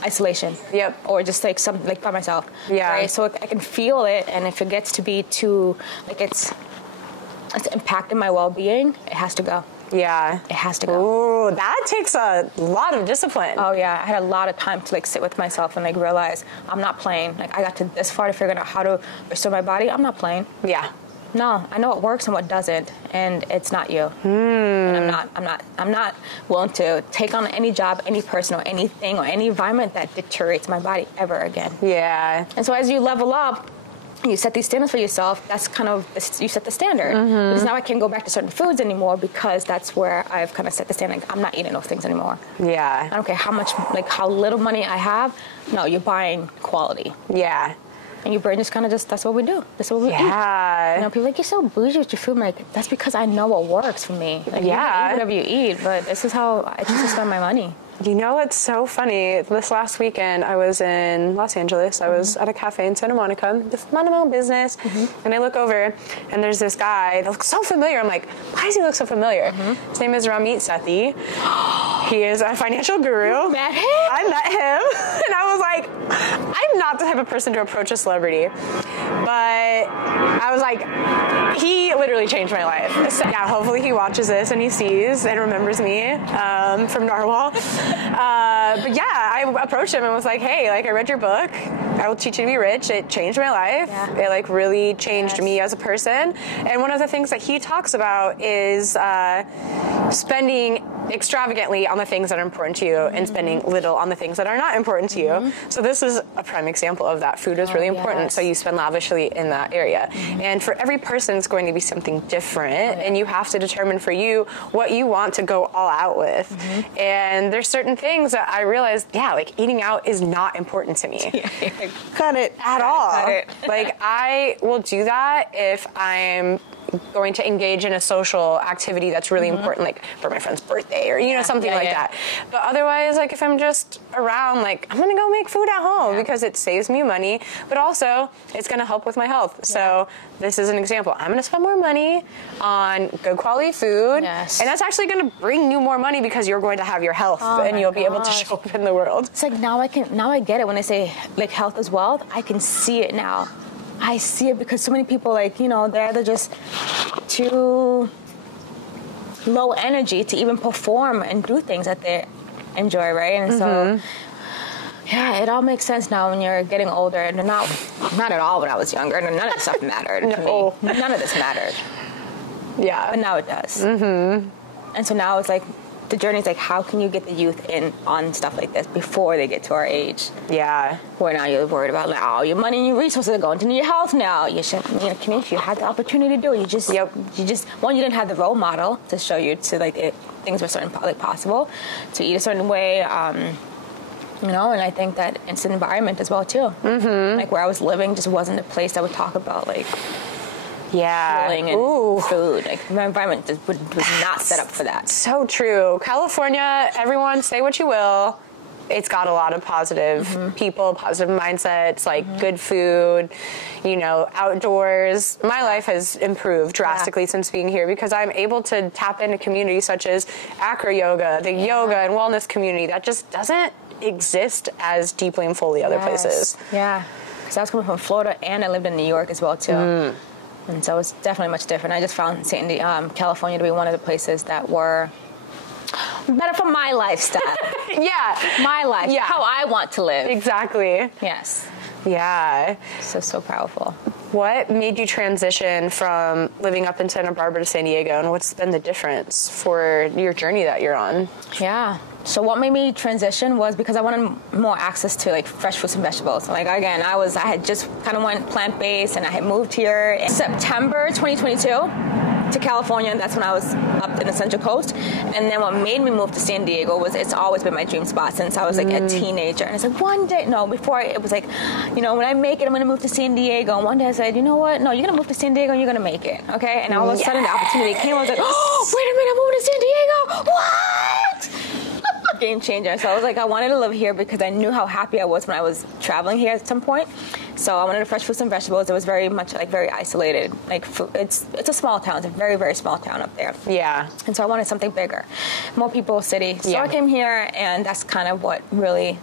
isolation. Yep. Or just like something like by myself. Yeah. Right? So I can feel it, and if it gets to be too like it's impacting my well-being, it has to go. Yeah. It has to go. Ooh, that takes a lot of discipline. Oh yeah, I had a lot of time to like sit with myself and like realize I'm not playing. Like I got to this far to figure out how to restore my body. I'm not playing. Yeah. No, I know what works and what doesn't, and it's not you. And I'm not willing to take on any job, any person, or anything, or any environment that deteriorates my body ever again. Yeah. And so as you level up, you set these standards for yourself. That's kind of you set the standard. Because now I can't go back to certain foods anymore because that's where I've kind of set the standard. I'm not eating those things anymore. Yeah. I don't care how much, like how little money I have. No, you're buying quality. Yeah. And your brain just kind of that's what we do. That's what we eat. Yeah. People are like, you're so bougie with your food. I'm like, that's because I know what works for me. Like, you can eat whatever you eat, but this is how I choose to spend my money. You know what's so funny? This last weekend, I was in Los Angeles. I was at a cafe in Santa Monica, the fundamental business, and I look over, and there's this guy that looks so familiar. I'm like, why does he look so familiar? His name is Ramit Sethi. He is a financial guru. You met him? I met him, and I was like, I'm not the type of person to approach a celebrity, but I was like, he literally changed my life. So, yeah, hopefully he watches this and he sees and remembers me from Narwhal. But yeah, I approached him and was like, hey, like I read your book. I Will Teach You to Be Rich. It changed my life. Yeah. It like really changed me as a person. And one of the things that he talks about is spending extravagantly on the things that are important to you and spending little on the things that are not important to you. So this is a prime example of that. Food is really important, so you spend lavishly in that area. And for every person, it's going to be something different, and you have to determine for you what you want to go all out with. And there's certain things that I realized, like eating out is not important to me. Cut it. At all. Cut it. Like I will do that if I'm going to engage in a social activity that's really important, like for my friend's birthday or something like that. But otherwise, like if I'm just around, like I'm gonna go make food at home because it saves me money, but also it's gonna help with my health. So this is an example. I'm gonna spend more money on good quality food, and that's actually gonna bring you more money because you're going to have your health and you'll be able to show up in the world. It's like now I get it when they say like health is wealth. I can see it now. I see it because so many people, like, they're either just too low energy to even perform and do things that they enjoy, right? And so, it all makes sense now when you're getting older. And not at all when I was younger. And none of this stuff mattered to me. None of this mattered. Yeah. But now it does. And so now it's like, the journey is like, how can you get the youth in on stuff like this before they get to our age? Yeah. Where now you're worried about, like, all your money and your resources are going to your health now. You should, Kenise, you had the opportunity to do it. You just, one, you didn't have the role model to show you to, like, things were certain, like, possible, to eat a certain way, and I think that it's an environment as well, too. Like, where I was living just wasn't a place that would talk about, like, healing and food. Like, my environment was not set up for that. So true. California, everyone, say what you will. it's got a lot of positive people, positive mindsets, like good food, you know, outdoors. My life has improved drastically since being here because I'm able to tap into communities such as acro yoga, the yoga and wellness community that just doesn't exist as deeply and fully other places. Yeah, because I was coming from Florida and I lived in New York as well too. And so it's definitely much different. I just found California to be one of the places that were better for my lifestyle. My life. How I want to live. Exactly. Yes. Yeah. So powerful. What made you transition from living up in Santa Barbara to San Diego, and what's been the difference for your journey that you're on? Yeah. So what made me transition was because I wanted more access to like fresh fruits and vegetables. Like again, I had just kind of went plant-based, and I had moved here in September 2022. To California, and that's when I was up in the Central Coast. And then what made me move to San Diego was it's always been my dream spot since I was like a teenager. And it's like one day, before it was like, you know, when I make it, I'm going to move to San Diego. And one day I said, you know what? No, you're going to move to San Diego and you're going to make it. Okay? And all of a sudden the opportunity came. I was like, oh, wait a minute, I'm moving to San Diego. What? Game changer. So I was like, I wanted to live here because I knew how happy I was when I was traveling here at some point. So I wanted fresh fruits and vegetables. It was very much like very isolated. Like it's a small town. It's a very, very small town up there. Yeah. And so I wanted something bigger, more people, city. So I came here, and that's kind of what really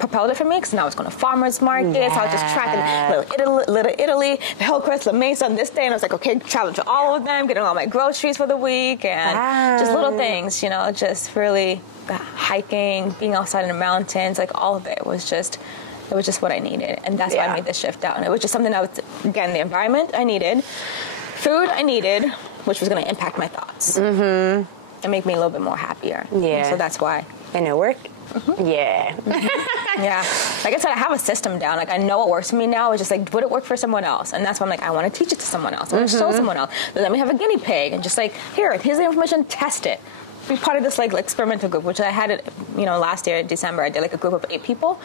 propelled it for me, because now I was going to farmers markets. I was just tracking Little Italy, Hillcrest, La Mesa on this day, and I was like, okay, traveling to all of them, getting all my groceries for the week, and just little things, you know, just really hiking, being outside in the mountains, like all of it was just what I needed, and that's why I made the shift down. It was just something that was, again, the environment I needed, food I needed, which was going to impact my thoughts and make me a little bit more happier. Yeah. And so that's why. And it worked? Yeah. Yeah. Like I said, I have a system down. Like I know what works for me now. It's just like, would it work for someone else? And that's why I'm like, I want to teach it to someone else. I want to show someone else. Let me have a guinea pig and just like, here's the information, test it. Be part of this like experimental group, which I had, you know, last year in December. I did like a group of 8 people,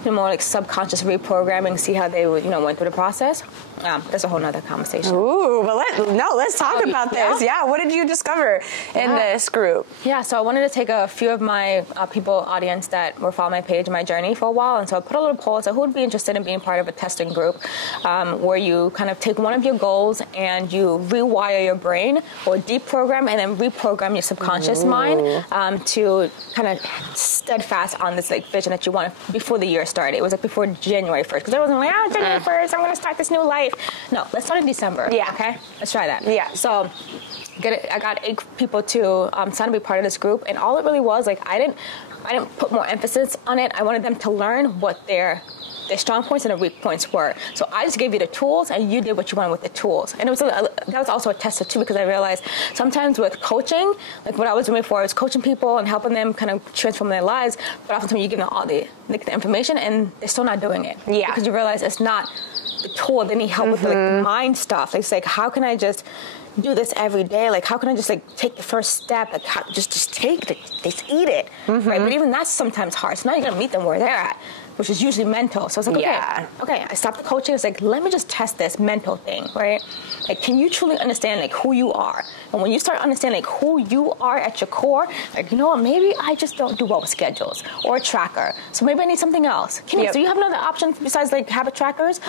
you know, more like subconscious reprogramming, see how they would, you know, went through the process. That's a whole nother conversation. Ooh, but let's talk about this. Yeah, what did you discover in this group? Yeah, so I wanted to take a few of my audience that were following my page and my journey for a while, and so I put a little poll. So who would be interested in being part of a testing group where you kind of take one of your goals and you rewire your brain or deprogram and then reprogram your subconscious mind to kind of steadfast on this like vision that you want before the year started. It was like before January 1st, because I wasn't like, January 1st, I'm going to start this new life. No, let's start in December. Yeah. Okay? Let's try that. Yeah. So I got 8 people to sign to be part of this group, and all it really was, like, I didn't put more emphasis on it. I wanted them to learn what their strong points and their weak points were. So I just gave you the tools, and you did what you wanted with the tools. And that was also a test too, because I realized sometimes with coaching, like what I was doing before, I was coaching people and helping them kind of transform their lives, but oftentimes you give them all the information, and they're still not doing it. Yeah. Because you realize it's not the tool. They need help with like mind stuff. It's like, how can I just do this every day? Like, how can I just like take the first step? Like, just take it, just eat it, right? But even that's sometimes hard. So now you're gonna meet them where they're at, which is usually mental. So it's like, okay, I stopped the coaching. It's like, let me just test this mental thing, right? Like, can you truly understand like who you are? And when you start understanding like who you are at your core, like, you know what? Maybe I just don't do well with schedules or a tracker. So maybe I need something else. Kenise, do you have another option besides like habit trackers?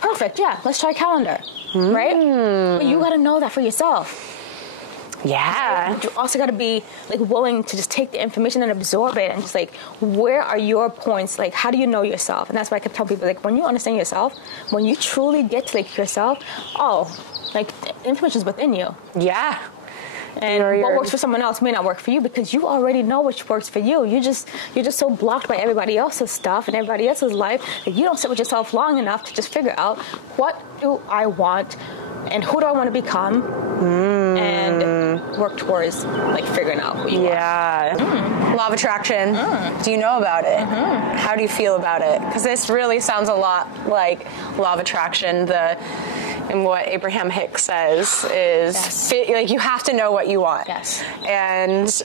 Perfect. Yeah, let's try a calendar, right? But you got to know that for yourself. Yeah. But you also got to be like willing to just take the information and absorb it, and just like, where are your points? Like, how do you know yourself? And that's why I kept telling people, like, when you understand yourself, when you truly get to like yourself, like the information is within you. Yeah. And what works for someone else may not work for you, because you already know which works for you. You're just so blocked by everybody else's stuff and everybody else's life that you don't sit with yourself long enough to just figure out, what do I want and who do I want to become, and work towards like figuring out who you are. Law of attraction. Do you know about it? How do you feel about it? Because this really sounds a lot like law of attraction. And what Abraham Hicks says is, like, you have to know what you want. Yes. And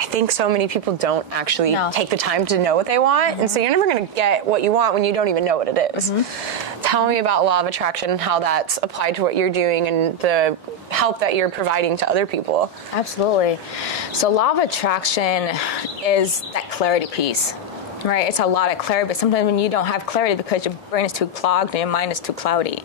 I think so many people don't actually take the time to know what they want. And so you're never going to get what you want when you don't even know what it is. Tell me about law of attraction and how that's applied to what you're doing and the help that you're providing to other people. Absolutely. So law of attraction is that clarity piece. Right, it's a lot of clarity, but sometimes when you don't have clarity because your brain is too clogged and your mind is too cloudy,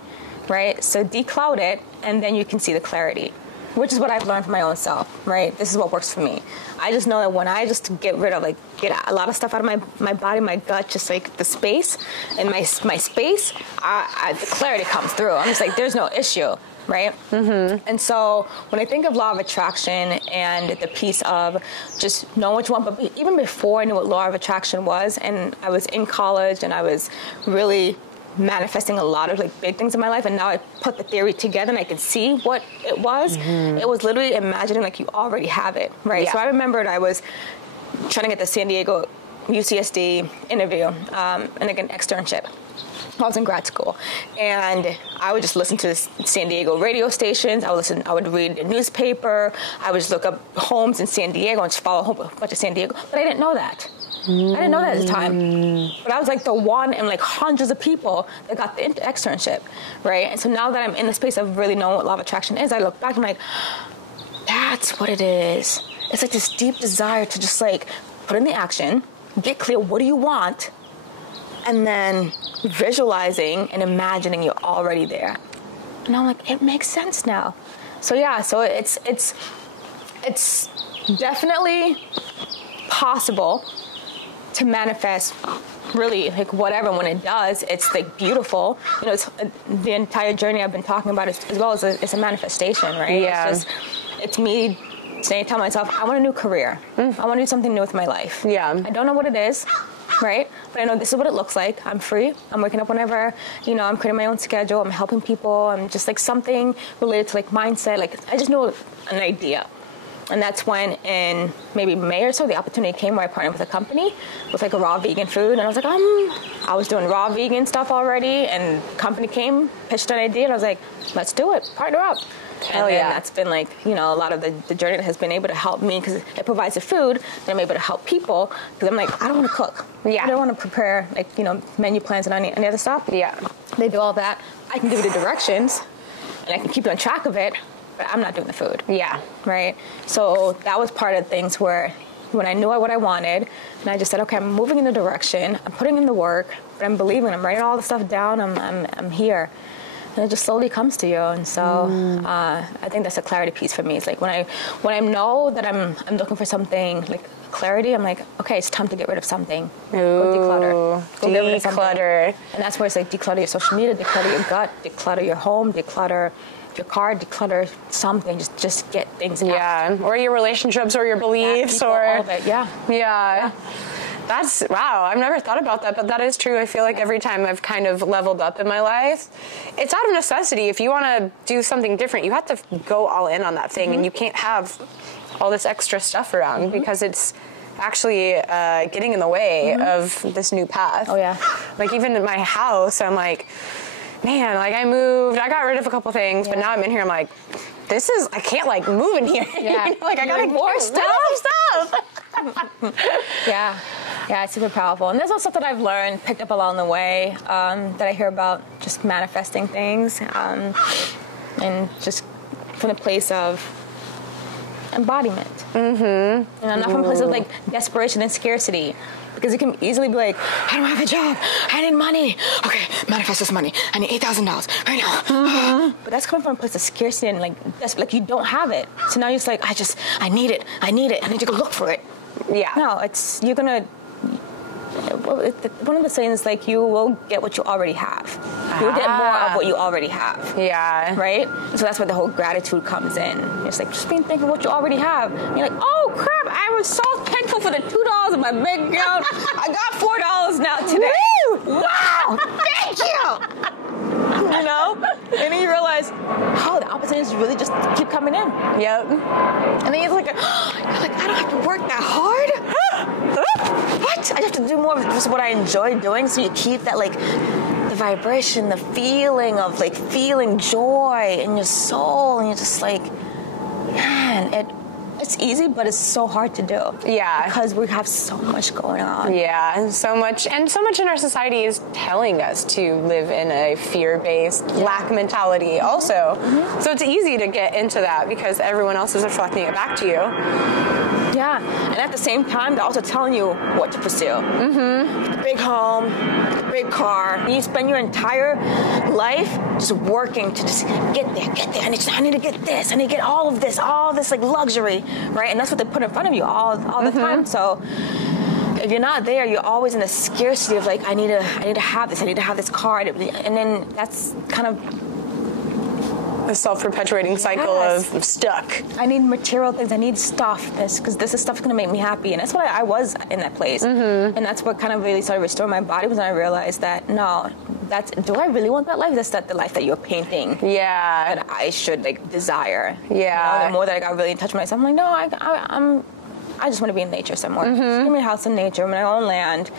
right? So decloud it, and then you can see the clarity, which is what I've learned for my own self, right? This is what works for me. I just know that when I just get rid of, like, get a lot of stuff out of my body, my gut, just like the space, and my space, the clarity comes through. I'm just like, there's no issue. Right? And so when I think of law of attraction and the piece of just knowing what you want, but even before I knew what law of attraction was, and I was in college and I was really manifesting a lot of like big things in my life, and now I put the theory together and I can see what it was. It was literally imagining like you already have it, right? So I remembered I was trying to get the San Diego UCSD interview and like an externship. I was in grad school, and I would just listen to the San Diego radio stations. I would read the newspaper. I would just look up homes in San Diego and just follow a whole bunch of San Diego. But I didn't know that. I didn't know that at the time. But I was like the one in like hundreds of people that got the externship, right? And so now that I'm in the space of really knowing what law of attraction is, I look back and I'm like, that's what it is. It's like this deep desire to just like put in the action, get clear, what do you want? And then visualizing and imagining you're already there. And I'm like, it makes sense now. So yeah, so it's definitely possible to manifest really like whatever. When it does, it's like beautiful. You know, it's the entire journey I've been talking about as well as it's a manifestation, right? Yeah. It's me saying, tell myself, I want a new career. I want to do something new with my life. Yeah. I don't know what it is. Right? But I know this is what it looks like. I'm free. I'm waking up whenever, you know, I'm creating my own schedule. I'm helping people. I'm just like something related to like mindset. Like I just know an idea. And that's when in maybe May or so, the opportunity came where I partnered with a company with like a raw vegan food. And I was like, I was doing raw vegan stuff already. And the company came, pitched an idea. And I was like, let's do it. Partner up. Hell and yeah. That's been like, you know, a lot of the journey that has been able to help me because it provides the food that I'm able to help people because I'm like, I don't want to cook. Yeah. I don't want to prepare like, you know, menu plans and any other stuff. Yeah. They do all that. I can give you the directions and I can keep you on track of it, but I'm not doing the food. Yeah. Right? So that was part of things where when I knew what I wanted and I just said, okay, I'm moving in the direction, I'm putting in the work, but I'm believing, I'm writing all the stuff down, I'm here. And it just slowly comes to you, and so I think that's a clarity piece for me. It's like when I know that I'm looking for something like clarity, I'm like, okay, it's time to get rid of something. Go declutter. Go get rid of something. And that's where it's like declutter your social media, declutter your gut, declutter your home, declutter your car, declutter something. Just get things out. Yeah, or your relationships, or your beliefs, people, or all of it. Yeah. That's, wow, I've never thought about that, but that is true. I feel like every time I've kind of leveled up in my life, it's out of necessity. If you want to do something different, you have to go all in on that thing, and you can't have all this extra stuff around because it's actually getting in the way of this new path. Oh, yeah. Like, even in my house, I'm like, man, like, I moved, I got rid of a couple things, but now I'm in here, I'm like, I can't, like, move in here. Yeah. Like, I gotta more stuff. Yeah, it's super powerful. And there's also stuff that I've learned, picked up along the way, that I hear about just manifesting things, and just from the place of embodiment. You know, not from a place of like desperation and scarcity. Because it can easily be like, I don't have a job, I need money. Okay, manifest this money. I need $8,000 right now. But that's coming from a place of scarcity and like you don't have it. So now you're just like, I need it. I need to go look for it. Yeah. No, you're gonna, one of the sayings like you will get what you already have. You'll get more of what you already have. Yeah. Right? So that's where the whole gratitude comes in. It's like just being thankful for what you already have. And you're like, oh crap, I was so thankful for the $2 in my bank account. I got $4 now today. Woo! Wow! Thank you! You know? And then you realize, oh, the opportunities really just keep coming in. Yep. And then you're like, I don't have to work that hard? What? I have to do more of just what I enjoy doing, so you keep that, like, the vibration, the feeling of, like, feeling joy in your soul, and you're just like, man, it's easy, but it's so hard to do. Yeah. Because we have so much going on. Yeah, and so much in our society is telling us to live in a fear-based lack mentality also. So it's easy to get into that because everyone else is reflecting it back to you. Yeah, and at the same time, they're also telling you what to pursue. The big home, the big car. And you spend your entire life just working to just get there. I need to get this. I need to get all this like luxury, right? And that's what they put in front of you all the time. So if you're not there, you're always in a scarcity of like, I need to have this. I need to have this car, and then that's kind of a self-perpetuating cycle of stuck. I need material things. I need stuff. Because this is stuff's going to make me happy. And that's what I was in that place. And that's what kind of really started restoring my body was when I realized that, no, do I really want that life? That's not the life that you're painting. Yeah. That I should, like, desire. Yeah. You know, the more that I got really in touch with myself, I'm like, no, I just want to be in nature somewhere. Just give me a house in nature, my own land.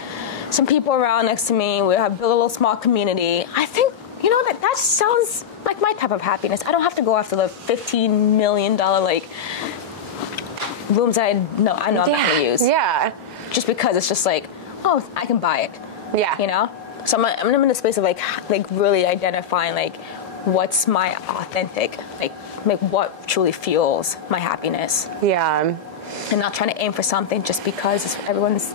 Some people around next to me. We have built a little small community. I think, you know, that sounds like my type of happiness. I don't have to go after the $15 million like rooms that I know I'm not going to use. Yeah. Just because it's just like, oh, I can buy it. Yeah. You know? So I'm in the space of like really identifying like what's my authentic, like what truly fuels my happiness. Yeah. And not trying to aim for something just because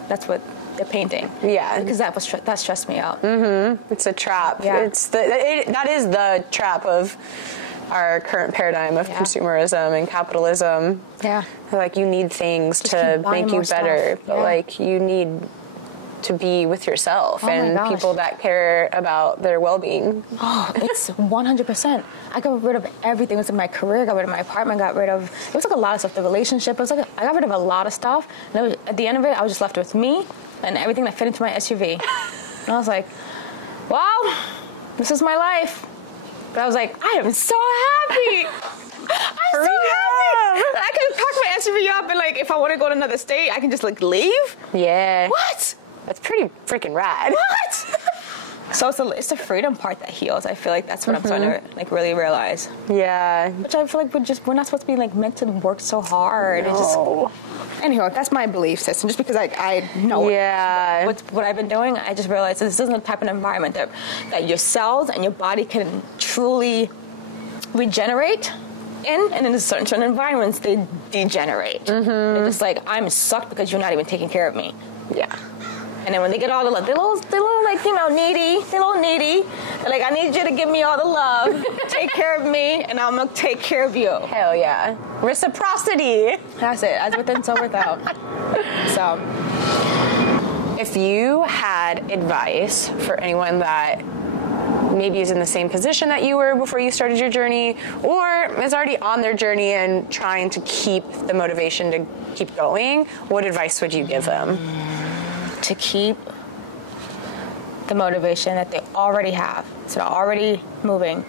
that's what they're painting. Yeah. Because that stressed me out. It's a trap. Yeah. That is the trap of our current paradigm of consumerism and capitalism. Yeah. Like you need things Just to keep buying make you more better, stuff. but like you need to be with yourself and people that care about their well-being. Oh, it's 100%. I got rid of everything. It was in my career, got rid of my apartment, it was like a lot of stuff. The relationship, it was like, I got rid of a lot of stuff. And at the end of it, I was just left with me and everything that fit into my SUV. And I was like, well, this is my life. But I was like, I am so happy. I'm so happy that I can pack my SUV up and like, if I want to go to another state, I can just like leave. Yeah. What? That's pretty freaking rad. What? So it's the freedom part that heals. I feel like that's what I'm starting to like really realize. Yeah. Which I feel like we're not supposed to be like meant to work so hard. No. Anyhow, that's my belief system. Just because I know what I've been doing, I just realized this isn't the type of environment that your cells and your body can truly regenerate in, and in certain environments they degenerate. They're just like, I'm sucked because you're not even taking care of me. Yeah. And then when they get all the love, they're little like, you know, needy. They're a little needy. They're like, I need you to give me all the love. Take care of me, and I'm going to take care of you. Hell yeah. Reciprocity. That's it. As within, so without. So. If you had advice for anyone that maybe is in the same position that you were before you started your journey, or is already on their journey and trying to keep the motivation to keep going, what advice would you give them? To keep the motivation that they already have. So they're already moving.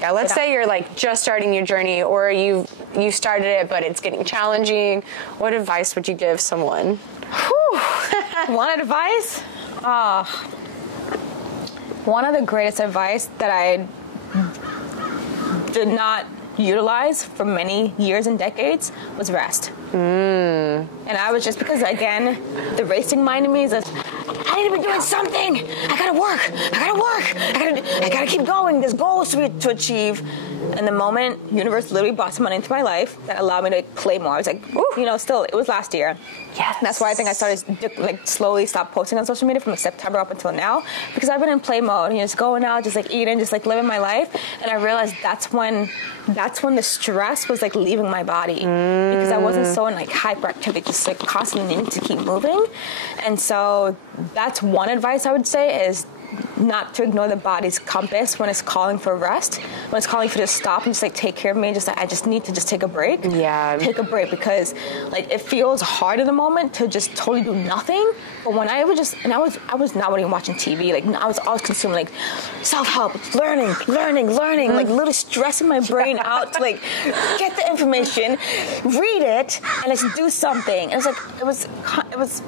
Yeah, let's say you're like just starting your journey, or you started it but it's getting challenging. What advice would you give someone? One advice? One of the greatest advice that I did not utilize for many years and decades was rest. And I was just, because again, the racing mind in me is that I need to be doing something. I gotta work. I gotta keep going. There's goals to achieve. And the moment universe literally brought someone into my life that allowed me to play more, I was like, still, it was last year. Yes. And that's why I think I started like slowly stop posting on social media from like September up until now, because I've been in play mode, just going out, just like eating, just like living my life. And I realized that's when the stress was like leaving my body, because I wasn't so in like hyperactivity, just like constantly needing to keep moving. And so that's one advice I would say, is not to ignore the body's compass when it's calling for rest, when it's calling for you to stop and just like take care of me. Just like, I just need to just take a break. Yeah. Take a break, because like it feels hard in the moment to just totally do nothing. But when I would I was not even watching TV. Like I was consuming like self-help, learning, like literally stressing my brain out to like get the information, read it, and let's do something. And it's like it was.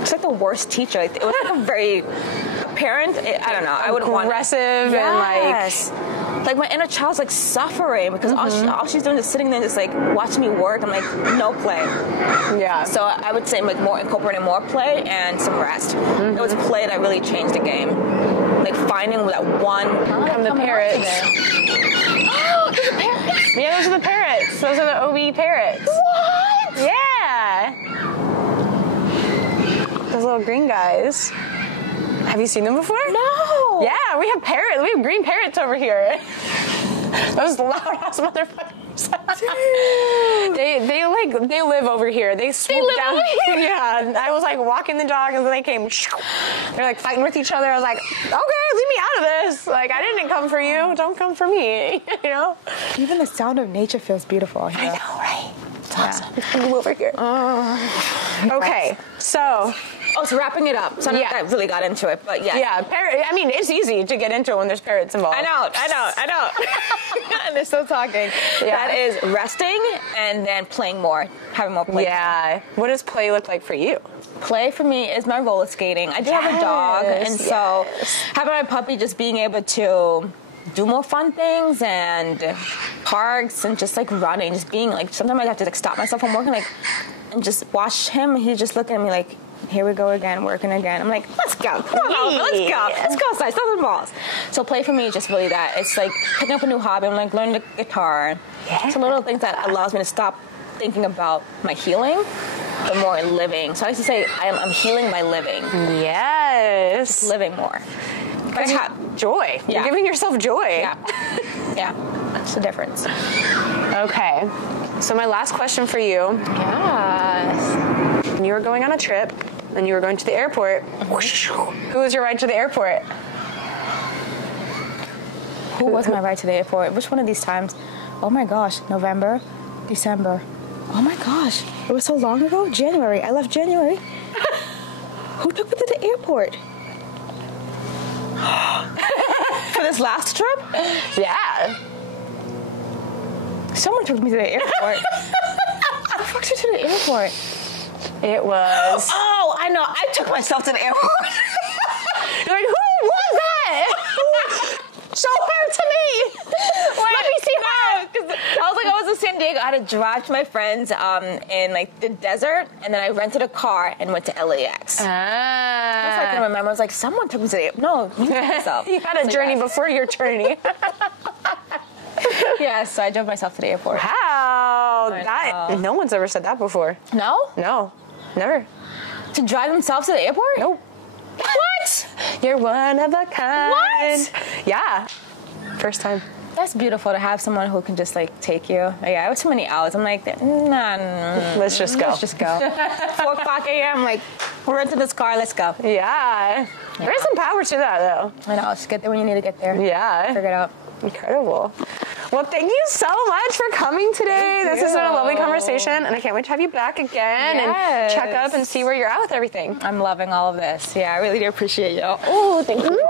It's like the worst teacher. It was like a very parent, I don't know. I wouldn't want aggressive and like my inner child's like suffering because all she's doing is sitting there just like watching me work. I'm like, no play. Yeah. So I would say like more incorporating more play and some rest. It was play that really changed the game. Like finding that one. Come the parrots. Oh, those are parrots. Yeah, those are the parrots. Those are the OB parrots. What? Yeah. Those little green guys. Have you seen them before? No. Yeah, we have parrots. We have green parrots over here. Those loud ass motherfuckers. they live over here. They swoop down. Yeah, I was like walking the dog and then they came. They're like fighting with each other. I was like, okay, leave me out of this. Like I didn't come for you. Don't come for me. You know. Even the sound of nature feels beautiful. I know, right? It's awesome. Move over here. Okay, so. Oh, so wrapping it up. So I really got into it, but yeah. Yeah, I mean, it's easy to get into it when there's parrots involved. I know. And they're still talking. Yeah. That is resting and then playing more, having more play. Yeah. What does play look like for you? Play for me is my roller skating. I do have a dog, and so having my puppy, just being able to do more fun things and parks and just like running, just being like, sometimes I have to like stop myself from working like and just watch him. He's just looking at me like, here we go again, working again. I'm like, let's go. Come on, let's go. Let's go outside, throw the balls. So play for me is just really that. It's like picking up a new hobby. I'm like learning the guitar. Yeah. It's a little things that allows me to stop thinking about my healing, but more living. So I used to say I'm healing by living. Yes. Just living more. But I have joy. Yeah. You're giving yourself joy. Yeah. Yeah. That's the difference. Okay. So my last question for you. Yes. When you were going on a trip and you were going to the airport, who was your ride to the airport? Who was my ride to the airport? Which one of these times? Oh my gosh. November, December. Oh my gosh. It was so long ago. January. I left January. Who took me to the airport? For this last trip? Yeah. Someone took me to the airport. Who the fuck took you to the airport? It was... Oh, I know. I took myself to the airport. You're like, who was that? Show her to me. Let me see her. Because I was in San Diego. I had to drive to my friends in like the desert, and then I rented a car and went to LAX. Ah. That's what I can remember. I was like, someone took me to the airport. No, you took yourself. You had a journey before your journey. Yeah, so I drove myself to the airport. Wow. No one's ever said that before. No? No. Never. To drive themselves to the airport? Nope. What? You're one of a kind. What? Yeah. First time. That's beautiful to have someone who can just like take you. Yeah, it was too many hours. I'm like, nah. Let's just go. 4 o'clock a.m. Like, we're into this car. Let's go. Yeah. There is some power to that, though. I know. Just get there when you need to get there. Yeah. Figure it out. Incredible. Well, thank you so much for coming today. This has been a lovely conversation, and I can't wait to have you back again and check up and see where you're at with everything. I'm loving all of this. Yeah, I really do appreciate you. Oh, thank you.